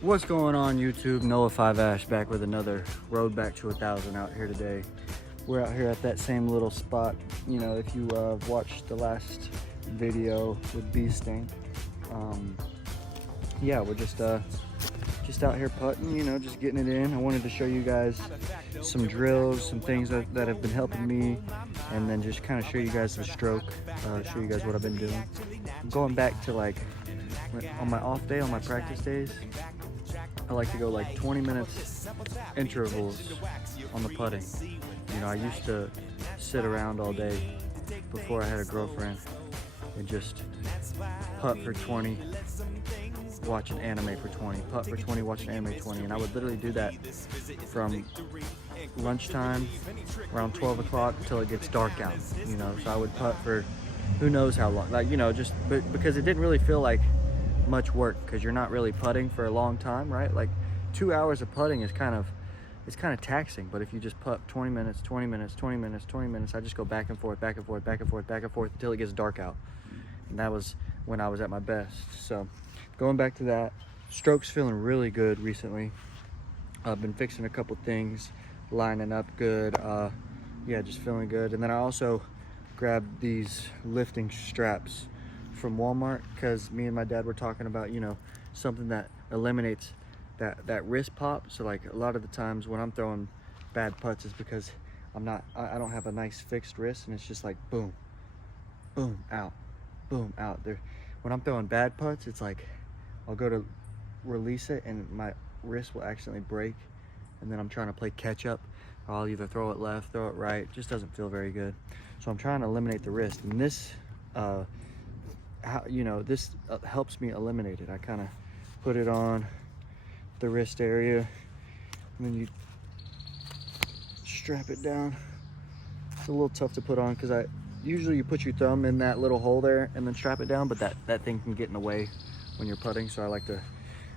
What's going on YouTube? Noah 5 Ash back with another road back to 1,000 out here today. We're out here at that same little spot. You know, if you watched the last video with Bee Stain, yeah, we're just out here putting, you know, just getting it in. I wanted to show you guys some drills, some things that have been helping me, and then just kind of show you guys the stroke, show you guys what I've been doing. I'm going back to like on my off day, on my practice days, I like to go like 20 minutes intervals on the putting. You know, I used to sit around all day before I had a girlfriend and just putt for 20, watch an anime for 20, putt for 20, watch an anime 20. And I would literally do that from lunchtime around 12 o'clock until it gets dark out, you know. So I would putt for who knows how long, like, you know, just because it didn't really feel like much work, because you're not really putting for a long time, right? Like 2 hours of putting is kind of taxing. But if you just putt 20 minutes, 20 minutes, 20 minutes, 20 minutes, I just go back and forth, back and forth, back and forth, back and forth until it gets dark out. And that was when I was at my best. So going back to that, stroke's feeling really good recently. I've been fixing a couple things, lining up good. Yeah, just feeling good. And then I also grabbed these lifting straps from Walmart, because me and my dad were talking about, you know, something that eliminates that wrist pop. So like a lot of the times when I'm throwing bad putts is because I don't have a nice fixed wrist, and it's just like boom, boom, out, boom, out. There, when I'm throwing bad putts, it's like I'll go to release it and my wrist will accidentally break, and then I'm trying to play catch up. I'll either throw it left, throw it right. It just doesn't feel very good. So I'm trying to eliminate the wrist, and this this helps me eliminate it. I kind of put it on the wrist area, and then you strap it down. It's a little tough to put on because usually you put your thumb in that little hole there and then strap it down, but that thing can get in the way when you're putting, so I like to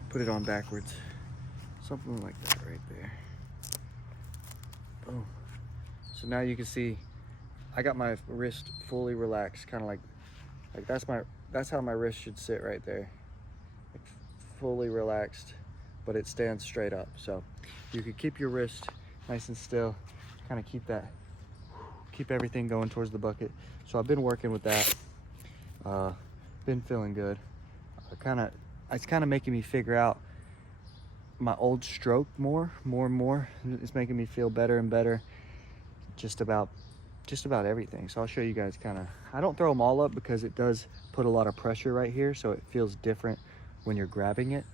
put it on backwards. Something like that right there. Boom. So now you can see I got my wrist fully relaxed, kind of like that's how my wrist should sit right there, like fully relaxed, but it stands straight up. So you could keep your wrist nice and still, kind of keep everything going towards the bucket. So I've been working with that, been feeling good. It's kind of making me figure out my old stroke more and more. It's making me feel better and better just about everything. So I'll show you guys I don't throw them all up because it does put a lot of pressure right here, so it feels different when you're grabbing it.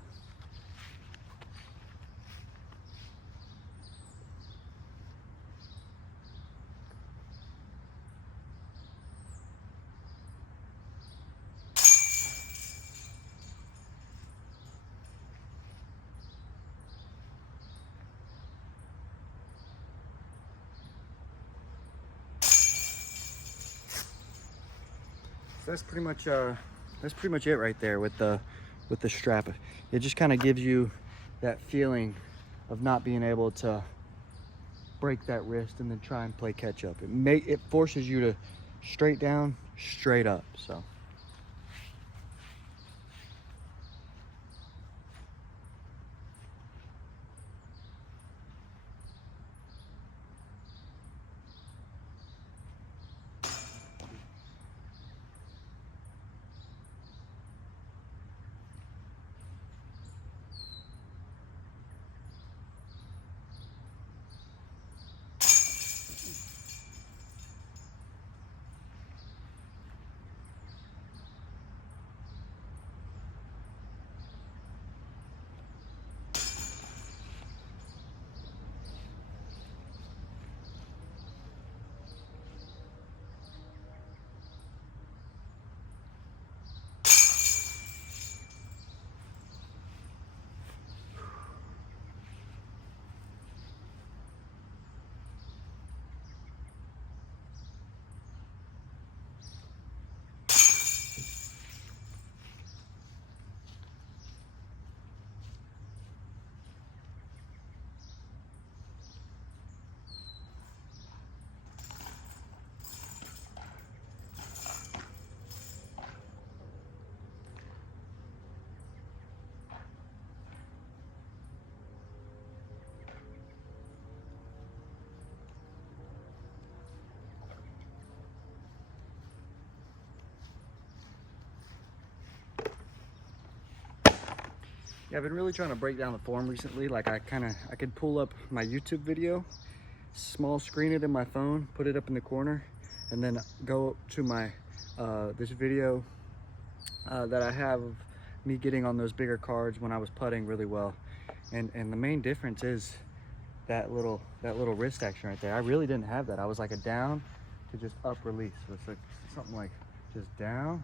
So that's pretty much it right there with the strap. It just kind of gives you that feeling of not being able to break that wrist and then try and play catch up. It forces you to straight down, straight up. So Yeah, I've been really trying to break down the form recently. Like I could pull up my YouTube video, small screen it in my phone, put it up in the corner, and then go to my this video that I have of me getting on those bigger cards when I was putting really well. And the main difference is that little wrist action right there. I really didn't have that. I was like a down to just up release. So it's like something like just down.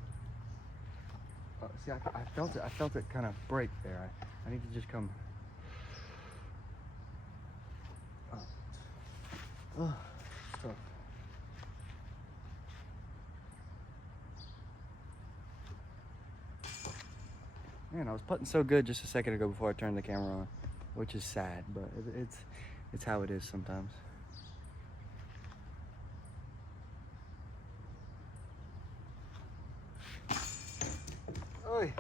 See, I felt it kind of break there. I need to just come up. Oh, it's tough. Man, I was putting so good just a second ago before I turned the camera on, which is sad, but it's how it is sometimes. Oi.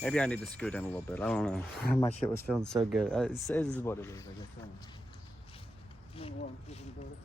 Maybe I need to scoot in a little bit. I don't know. My shit was feeling so good. It is what it is, I guess. I don't know why I'm thinking about it.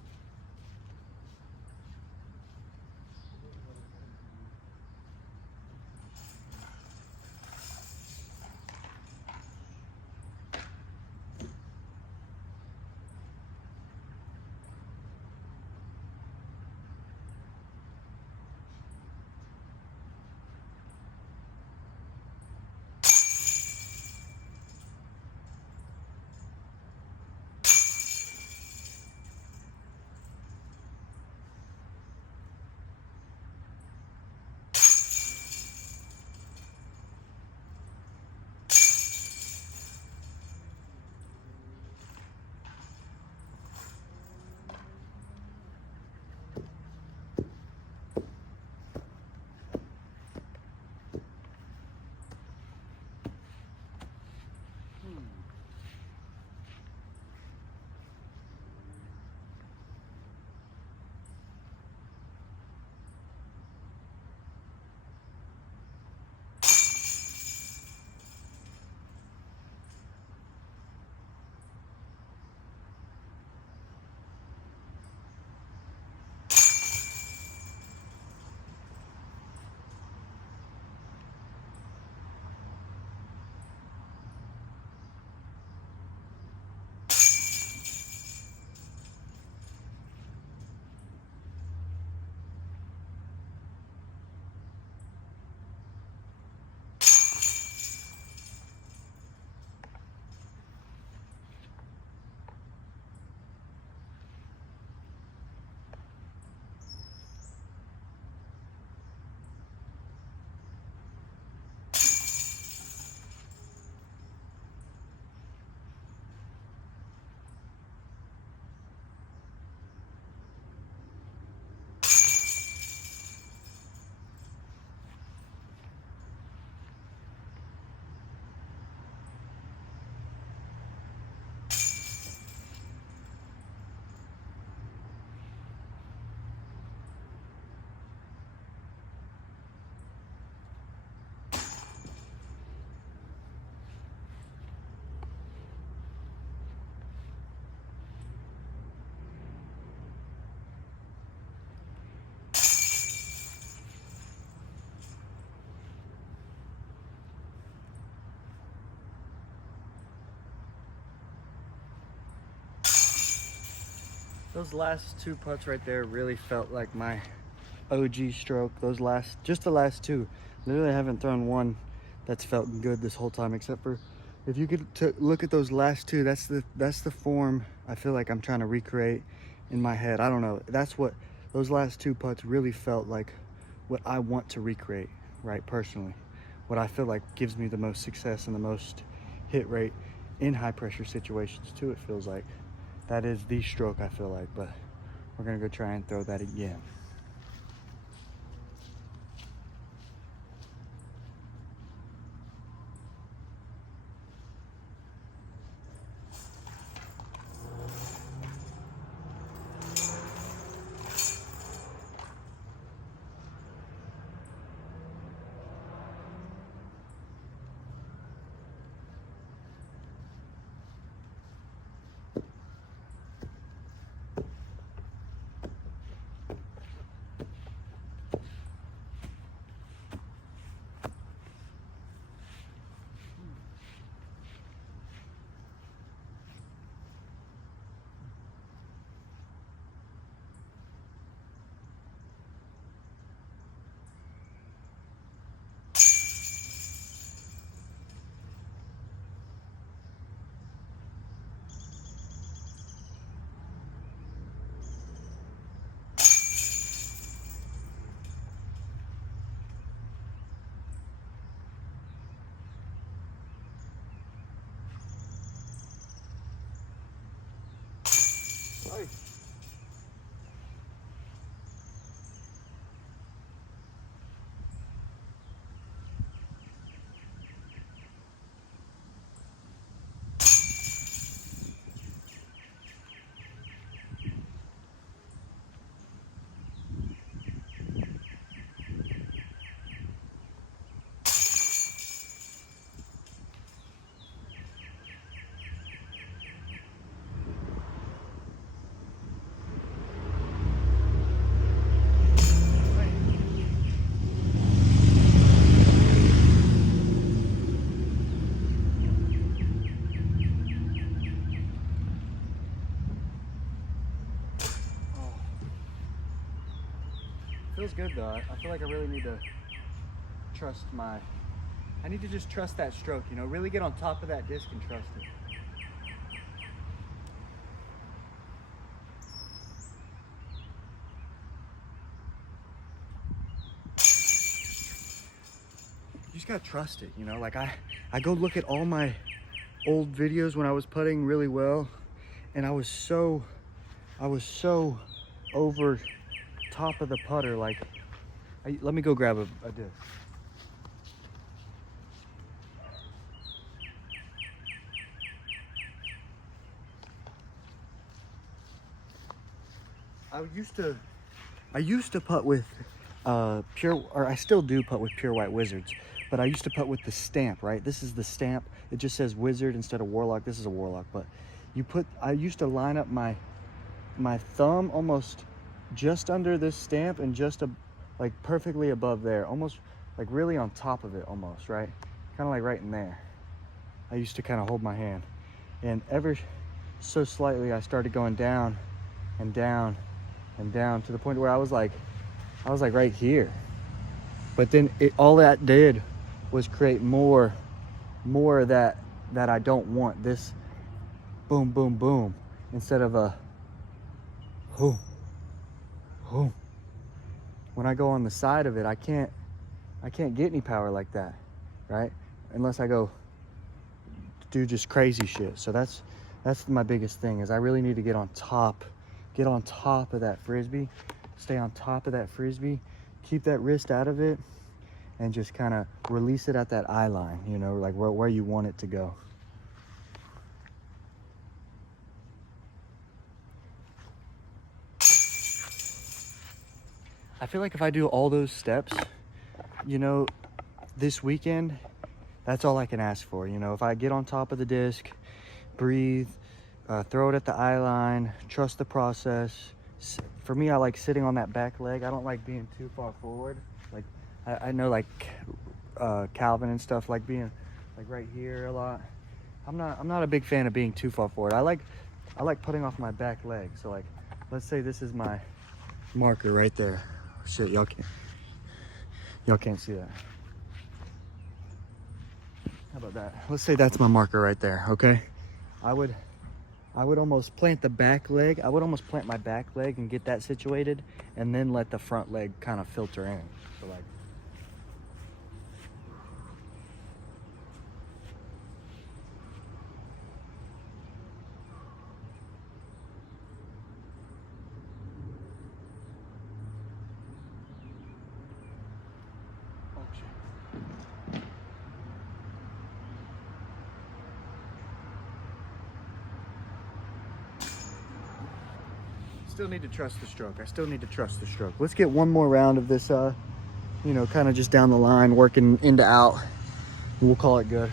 Those last two putts right there really felt like my OG stroke. Just the last two. Literally, I haven't thrown one that's felt good this whole time, except for if you could look at those last two. That's the form I feel like I'm trying to recreate in my head. I don't know. That's what those last two putts really felt like. What I want to recreate, right? Personally, what I feel like gives me the most success and the most hit rate in high pressure situations too. It feels like. That is the stroke, I feel like, but we're gonna go try and throw that again. Feels good though. I feel like I really need to I need to just trust that stroke, you know, really get on top of that disc and trust it. You just gotta trust it, you know, like I go look at all my old videos when I was putting really well, and I was so over top of the putter, like, let me go grab a disc. I used to putt with I still do putt with Pure White Wizards, but I used to putt with the stamp, right? This is the stamp. It just says Wizard instead of Warlock. This is a Warlock, but I used to line up my thumb almost just under this stamp and just like perfectly above there, almost like really on top of it almost, right? Kind of like right in there. I used to kind of hold my hand, and ever so slightly I started going down and down and down to the point where I was like right here. But then all that did was create more of that I don't want. This boom, boom, boom, instead of a whoo, whoo. When I go on the side of it, I can't get any power like that, right? Unless I go do just crazy shit. So that's my biggest thing, is I really need to get on top of that frisbee, stay on top of that frisbee, keep that wrist out of it, and just kind of release it at that eye line, you know, like where you want it to go. I feel like if I do all those steps, you know, this weekend, that's all I can ask for. You know, if I get on top of the disc, breathe, throw it at the eye line, trust the process. For me, I like sitting on that back leg. I don't like being too far forward. Like I know like Calvin and stuff like being like right here a lot. I'm not a big fan of being too far forward. I like putting off my back leg. So like, let's say this is my marker right there. Shit, y'all can't see that. How about that? Let's say that's my marker right there, okay? I would almost plant the back leg. I would almost plant my back leg and get that situated, and then let the front leg kind of filter in. So like, still need to trust the stroke. I still need to trust the stroke. Let's get one more round of this, you know, kind of just down the line, working in to out. And we'll call it good.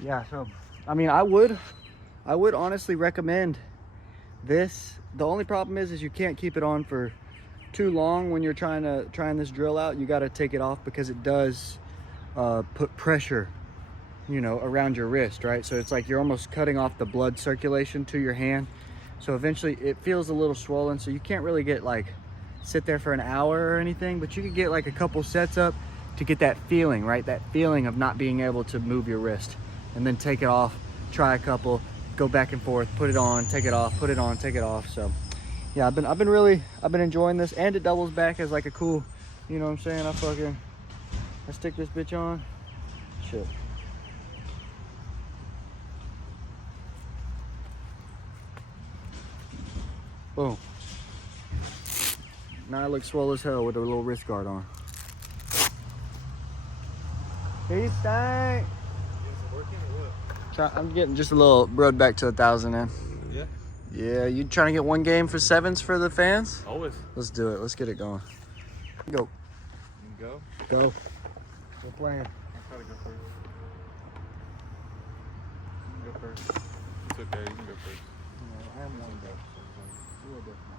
Yeah, so I mean, I would honestly recommend this. The only problem is you can't keep it on for too long when you're trying this drill out. You got to take it off because it does put pressure, you know, around your wrist, right? So it's like you're almost cutting off the blood circulation to your hand. So eventually it feels a little swollen, so you can't really get like sit there for an hour or anything, but you could get like a couple sets up to get that feeling, right? That feeling of not being able to move your wrist. And then take it off, try a couple, go back and forth, put it on, take it off, put it on, take it off. So yeah, I've been enjoying this, and it doubles back as like a cool, you know what I'm saying? I stick this bitch on, shit. Boom. Now I look swole as hell with a little wrist guard on. Peace, stank. I'm getting just a little road back to 1,000 in. Yeah. Yeah, you trying to get one game for sevens for the fans? Always. Let's do it. Let's get it going. Go. Go? Go. We're playing. I'll try to go first. You can go first. It's okay. You can go first. No, I am one go. It's a little different.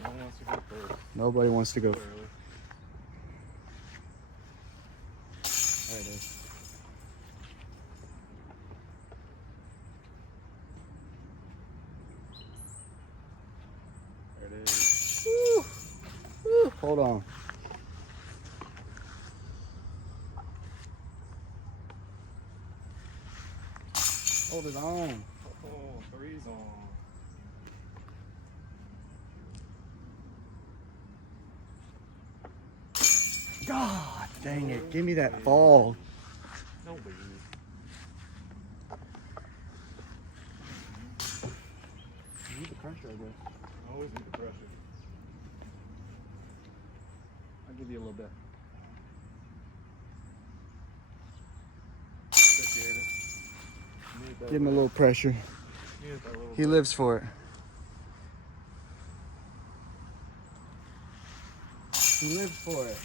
No one wants to go first. Nobody wants to go. Early. There it is. There it is. Woo. Woo. Hold on. Hold it on. Oh, three's on. God dang it. Give me that ball. No biggie. You need the pressure, I guess. I always need the pressure. I'll give you a little bit. Appreciate it. Need that Give him a little pressure. Need that little He bit. lives for it. He lives for it.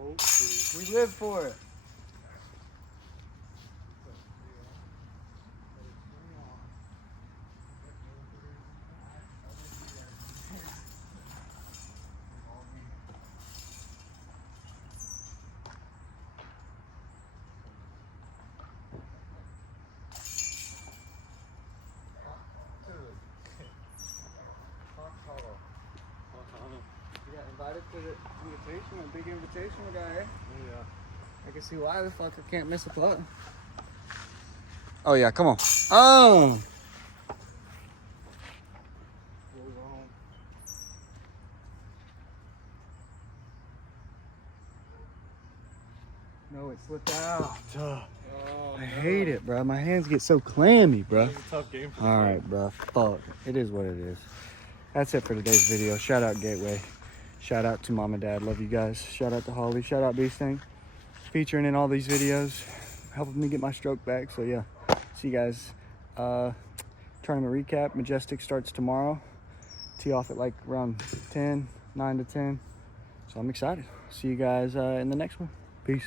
Oh, shoot. We live for it. You got invited to the invitation, a big invitational guy, eh? Yeah. I can see why the fuck I can't miss a putt. Oh yeah, come on. Oh! Goes on. No, it slipped out. Oh, I hate it, bro. My hands get so clammy, bro. It was a tough game for All me. right, bro. Fuck. It is what it is. That's it for today's video. Shout out Gateway. Shout out to Mom and Dad. Love you guys. Shout out to Holly. Shout out Beasting. Featuring in all these videos. Helping me get my stroke back. So yeah. See you guys. tournament recap. Majestic starts tomorrow. Tee off at like around 9 to 10. So I'm excited. See you guys in the next one. Peace.